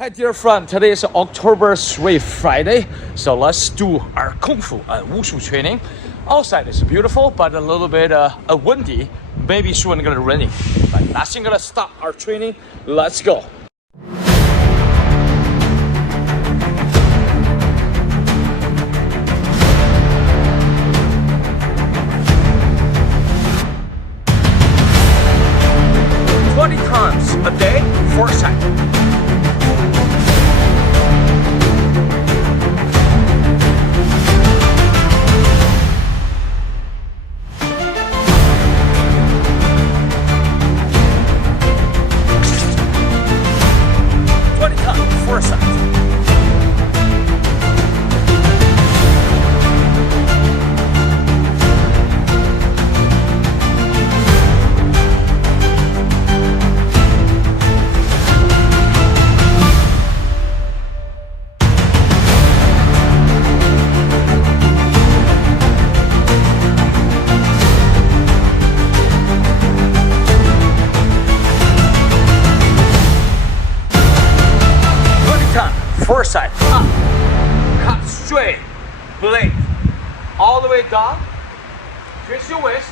Hi dear friend, today is October 3, Friday, so let's do our Kung Fu and Wushu training. Outside is beautiful, but a little bit windy, maybe soon gonna raining. But nothing gonna stop our training, let's go. Times a day, 4 seconds. First side, up, cut straight, blade, all the way down, twist your waist,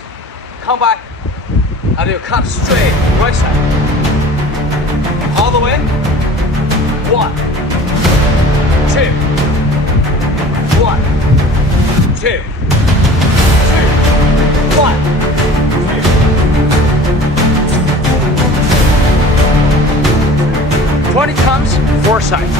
come back, and you cut straight, right side, all the way, 1, 2, 1, 2, 2, 1, 2. 20 times, 4 sides.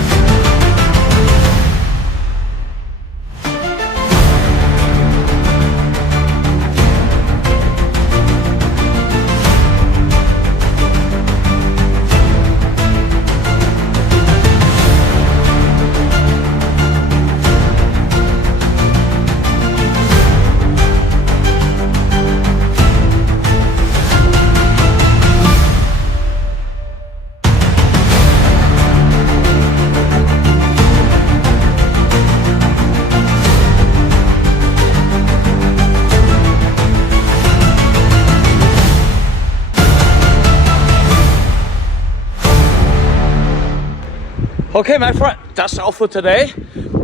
Okay, my friend, that's all for today.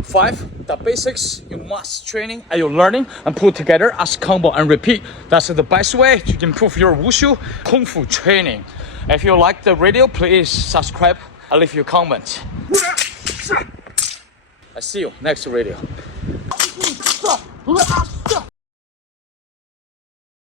5, the basics you must training and you're learning and put together as combo and repeat. That's the best way to improve your Wushu Kung Fu training. If you like the video, please subscribe and leave your comment. I see you next video.